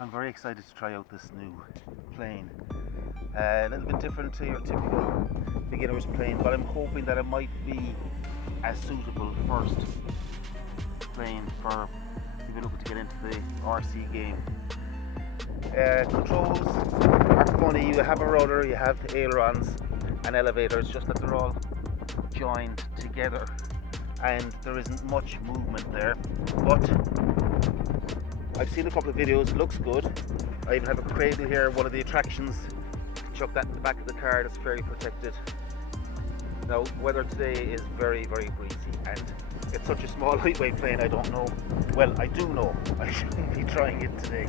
I'm very excited to try out this new plane. A little bit different to your typical beginner's plane, but I'm hoping that it might be a suitable first plane for people looking to get into the RC game. Controls are funny. You have a rudder, you have the ailerons and elevators, just that they're all joined together and there isn't much movement there, but I've seen a couple of videos, it looks good. I even have a cradle here, one of the attractions. Chuck that in the back of the car, that's fairly protected. Now, weather today is very, very breezy, and it's such a small lightweight plane, I don't know. Well, I do know I shouldn't be trying it today.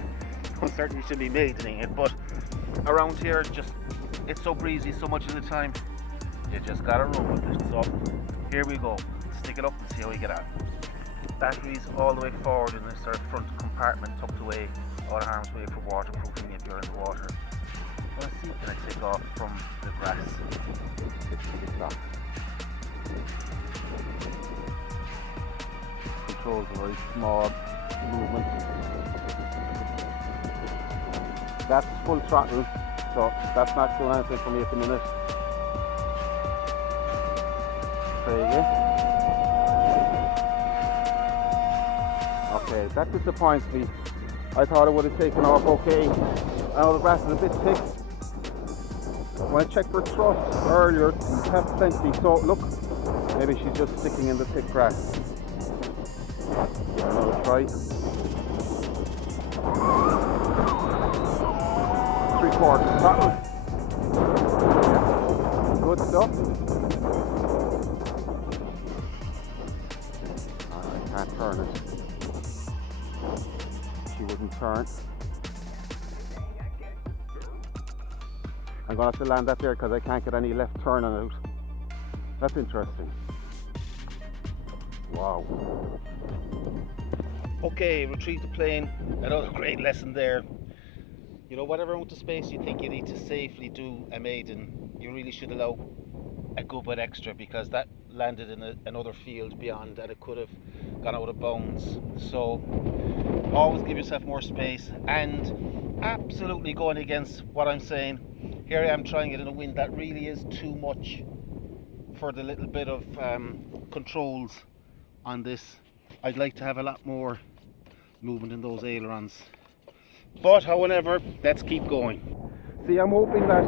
I certainly shouldn't be maintaining it, but around here, it's so breezy so much of the time, you just gotta roll with it. So, here we go. Stick it up and see how we get on. Batteries all the way forward in this sort of front compartment, tucked away, out of harm's way for waterproofing if you're in the water. Let's see, can I take off from the grass? Controls a very small movement. That's full throttle, so that's not doing anything for me at the minute. Try again. Okay, that disappoints me. I thought it would have taken off okay. I know the grass is a bit thick. When I checked for thrust earlier, we have plenty. So look, maybe she's just sticking in the thick grass. Another try. 3/4 throttle. Good stuff. I can't turn it. She wouldn't turn. I'm going to have to land that there because I can't get any left turn on it. That's interesting. Wow. Okay, retrieve the plane. Another great lesson there. You know, whatever amount of space you think you need to safely do a maiden, you really should allow a good bit extra, because that landed in another field beyond and it could have gone out of bounds. So always give yourself more space, and absolutely going against what I'm saying, here I am trying it in a wind that really is too much for the little bit of controls on this. I'd like to have a lot more movement in those ailerons, but however, let's keep going. See, I'm hoping that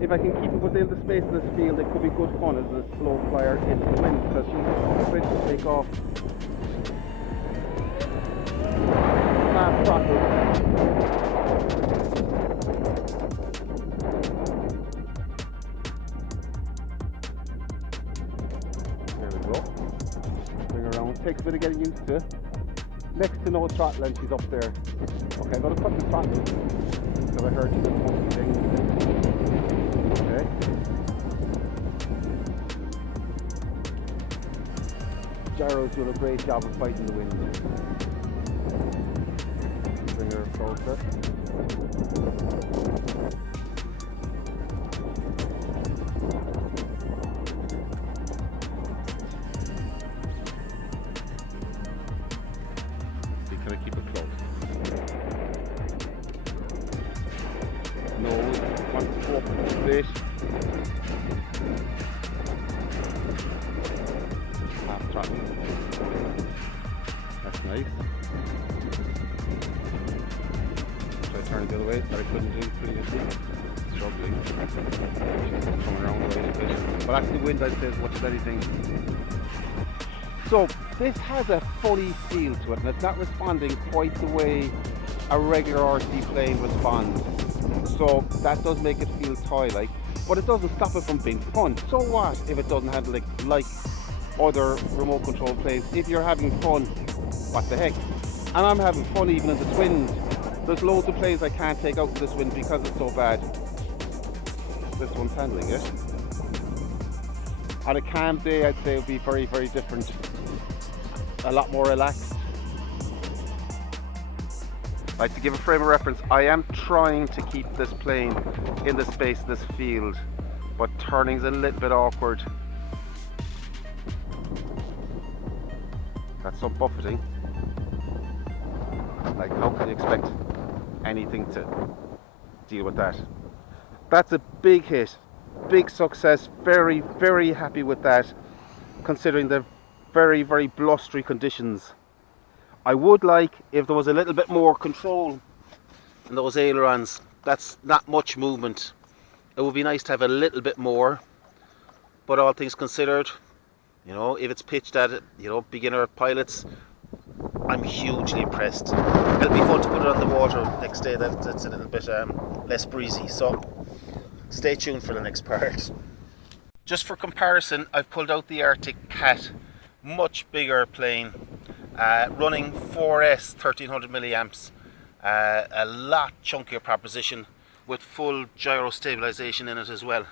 if I can keep it within the space of this field, it could be good fun as a slow flyer into the wind, because she's ready to take off. Half throttle. There we go. Bring her around. Takes a bit of getting used to. Next to no throttle, and she's up there. Okay, I'm going to cut the throttle because I heard she did funky things. Okay. Gyro's doing a great job of fighting the wind. Bring her closer. See, can I keep it close? No, want to open a bit. Half throttle. That's nice. Try to turn it the other way, that I couldn't do previously. Struggling. She's coming around the way a bit. But actually, wind, I'd say, as much as anything. So, this has a funny feel to it, and it's not responding quite the way a regular RC plane responds. So that does make it feel toy-like, but it doesn't stop it from being fun. So what if it doesn't handle it like other remote control planes? If you're having fun, what the heck? And I'm having fun even in this wind. There's loads of planes I can't take out in this wind because it's so bad. This one's handling it. On a calm day, I'd say it would be very, very different. A lot more relaxed. Like, to give a frame of reference, I am trying to keep this plane in the space of this field, but turning's a little bit awkward. That's some buffeting. Like, how can you expect anything to deal with that. That's a big hit, big success. Very, very happy with that, considering the very, very blustery conditions. I would like if there was a little bit more control in those ailerons. That's not much movement. It would be nice to have a little bit more, but all things considered, you know, if it's pitched at, you know, beginner pilots, I'm hugely impressed. It'll be fun to put it on the water next day that it's a little bit less breezy, so stay tuned for the next part. Just for comparison, I've pulled out the Arctic Cat, much bigger plane, running 4S 1300 milliamps, a lot chunkier proposition with full gyro stabilization in it as well.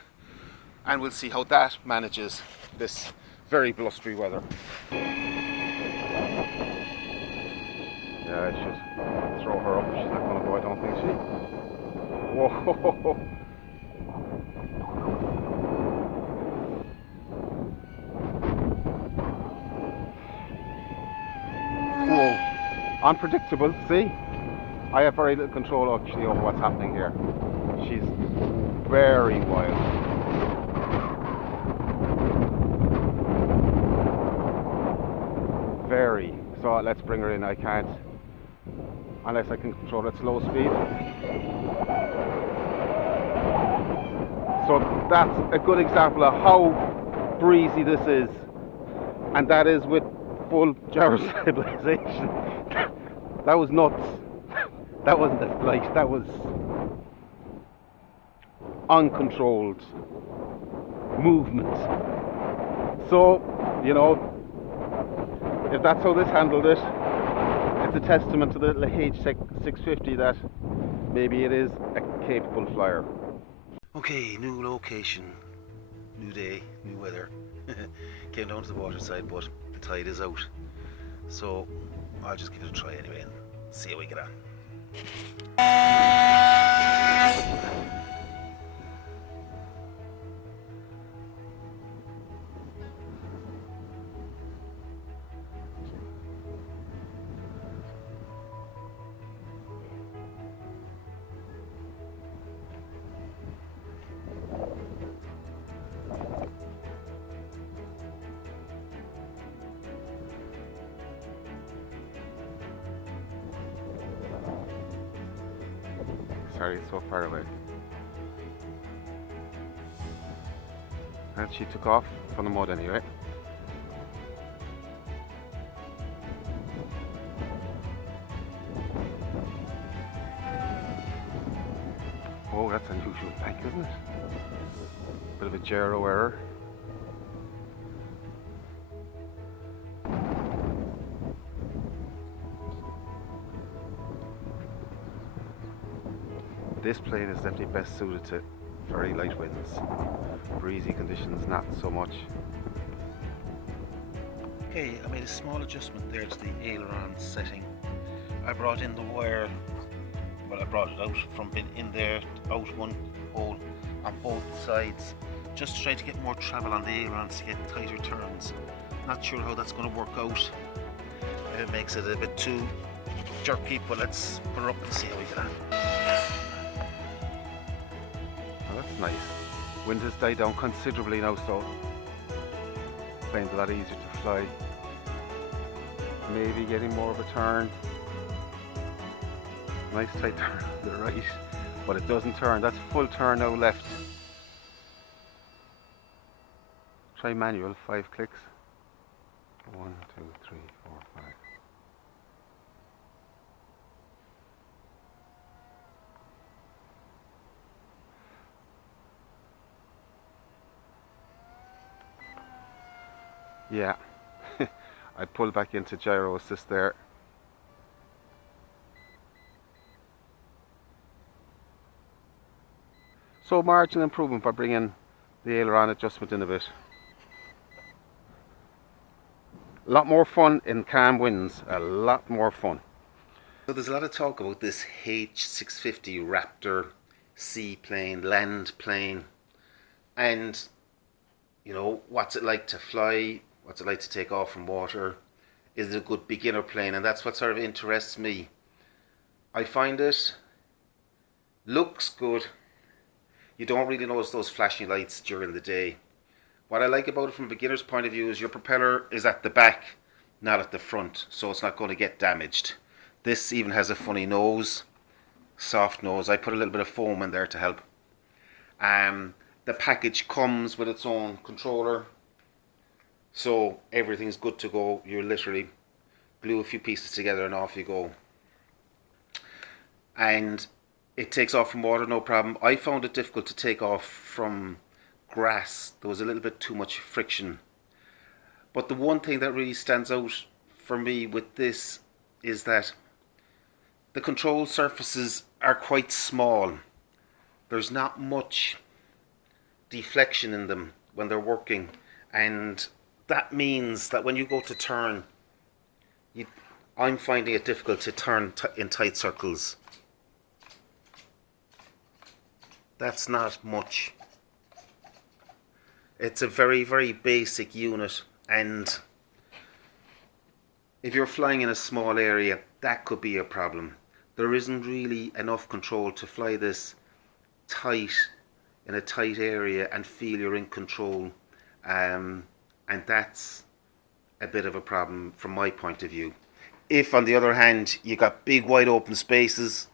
And we'll see how that manages this very blustery weather. Yeah, I should throw her up. She's not going to go, I don't think she. Whoa! Whoa! Unpredictable, see? I have very little control actually over what's happening here. She's very wild. Very. So let's bring her in. I can't, unless I can control at slow speed. So that's a good example of how breezy this is, and that is with full gyro stabilization. That was nuts. That wasn't a flight, that was uncontrolled movement. So, you know, if that's how this handled it, it's a testament to the H650 that maybe it is a capable flyer. Okay, new location, new day, new weather. Came down to the water side, but the tide is out. So I'll just give it a try anyway and see how we get on. Sorry, it's so far away. And she took off from the mud anyway. Oh, that's unusual bank, isn't it? Bit of a gyro error. This plane is definitely best suited to very light winds. Breezy conditions, not so much. Okay, I made a small adjustment there to the aileron setting. I brought in the wire, well, I brought it out from in there, out one hole on both sides, just to try to get more travel on the ailerons to get tighter turns. Not sure how that's going to work out. It makes it a bit too jerky, but let's put her up and see how we get on. That's nice. Wind has died down considerably now, so plane's a lot easier to fly. Maybe getting more of a turn. Nice tight turn to the right, but it doesn't turn. That's full turn now left. Try manual, 5 clicks. 1, 2, 3, 4, 5. Yeah, I pulled back into gyro assist there. So marginal improvement by bringing the aileron adjustment in a bit. A lot more fun in calm winds, a lot more fun. So there's a lot of talk about this H650 Raptur seaplane, land plane, and you know, what's it like to fly? What's it like to take off from water? Is it a good beginner plane? And that's what sort of interests me. I find it Looks good. You don't really notice those flashing lights during the day. What I like about it from a beginner's point of view is your propeller is at the back, not at the front, so it's not going to get damaged. This even has a funny nose, soft nose. I put a little bit of foam in there to help. The package comes with its own controller, so everything's good to go. You literally glue a few pieces together and off you go. And it takes off from water, no problem. I found it difficult to take off from grass. There was a little bit too much friction. But the one thing that really stands out for me with this is that the control surfaces are quite small. There's not much deflection in them when they're working, and that means that when you go to turn, I'm finding it difficult to turn in tight circles. That's not much. It's a very, very basic unit, and if you're flying in a small area, that could be a problem. There isn't really enough control to fly this tight in a tight area and feel you're in control, and that's a bit of a problem from my point of view. If on the other hand you got big wide open spaces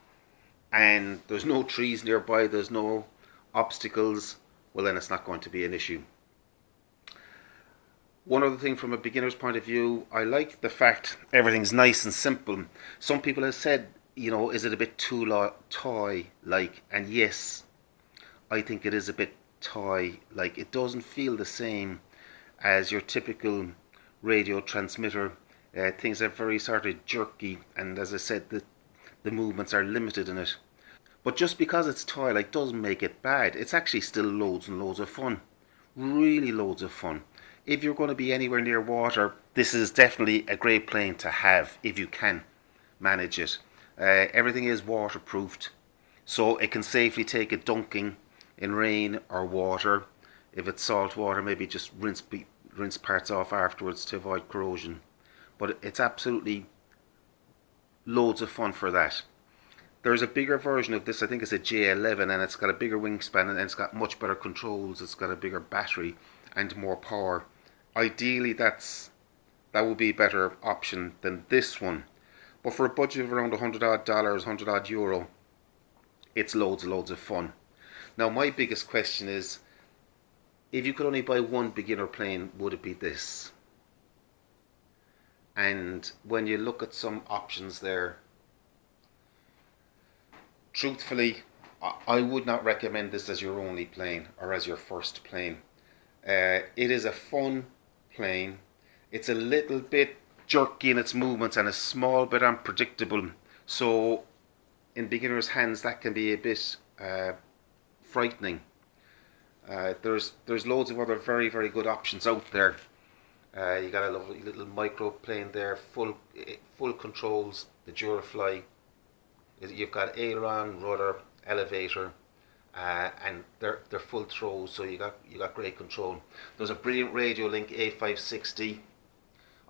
and there's no trees nearby, there's no obstacles, well then it's not going to be an issue. One other thing from a beginner's point of view, I like the fact everything's nice and simple. Some people have said, you know, is it a bit too toy-like? And yes, I think it is a bit toy-like. It doesn't feel the same as your typical radio transmitter. Things are very sort of jerky, and as I said, the movements are limited in it. But just because it's toy-like doesn't make it bad. It's actually still loads and loads of fun. Really loads of fun. If you're going to be anywhere near water, this is definitely a great plane to have if you can manage it. Everything is waterproofed, so it can safely take a dunking in rain or water. If it's salt water, maybe just rinse parts off afterwards to avoid corrosion. But it's absolutely loads of fun for that. There's a bigger version of this, I think it's a J11, and it's got a bigger wingspan and it's got much better controls. It's got a bigger battery and more power. Ideally that would be a better option than this one. But for a budget of around $100 odd, $100 odd euro, it's loads and loads of fun. Now my biggest question is, if you could only buy one beginner plane, would it be this? And when you look at some options there, truthfully, I would not recommend this as your only plane or as your first plane. It is a fun plane. It's a little bit jerky in its movements and a small bit unpredictable. So in beginners' hands that can be a bit frightening. There's loads of other very, very good options out there. You got a lovely little microplane there, full controls, the Durafly. You've got aileron, rudder, elevator, and they're full throws, so you got great control. There's a brilliant radio link H650.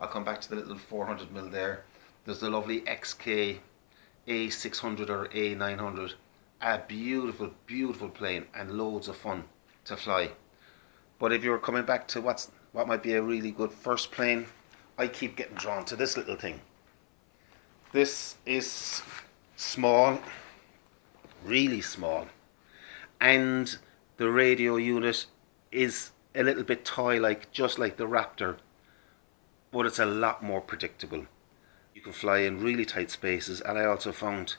I'll come back to the little 400mm there. There's the lovely XK A600 or A900. A beautiful, beautiful plane and loads of fun to fly. But if you're coming back to what might be a really good first plane, I keep getting drawn to this little thing. This is small, really small, and the radio unit is a little bit toy-like, just like the Raptur, but it's a lot more predictable. You can fly in really tight spaces, and I also found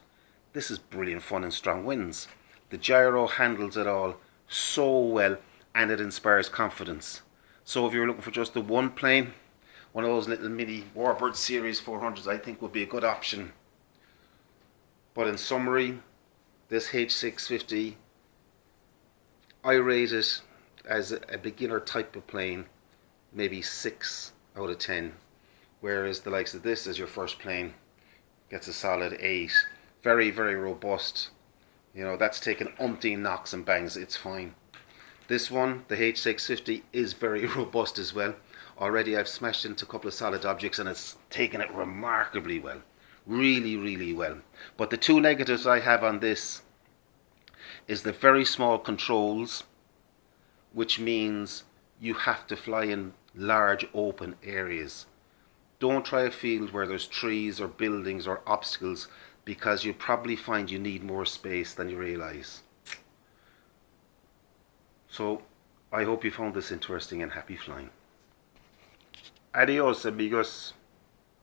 this is brilliant fun in strong winds. The gyro handles it all so well, and it inspires confidence. So if you're looking for just the one plane, one of those little mini Warbird Series 400s I think would be a good option. But in summary, this H650, I rate it as a beginner type of plane, maybe 6 out of 10. Whereas the likes of this as your first plane gets a solid 8. Very, very robust. You know, that's taken umpteen knocks and bangs, it's fine. This one, the H650, is very robust as well. Already I've smashed into a couple of solid objects and it's taken it remarkably well. Really, really well. But the two negatives I have on this is the very small controls, which means you have to fly in large open areas. Don't try a field where there's trees or buildings or obstacles, because you'll probably find you need more space than you realize. So I hope you found this interesting, and happy flying. Adios, amigos.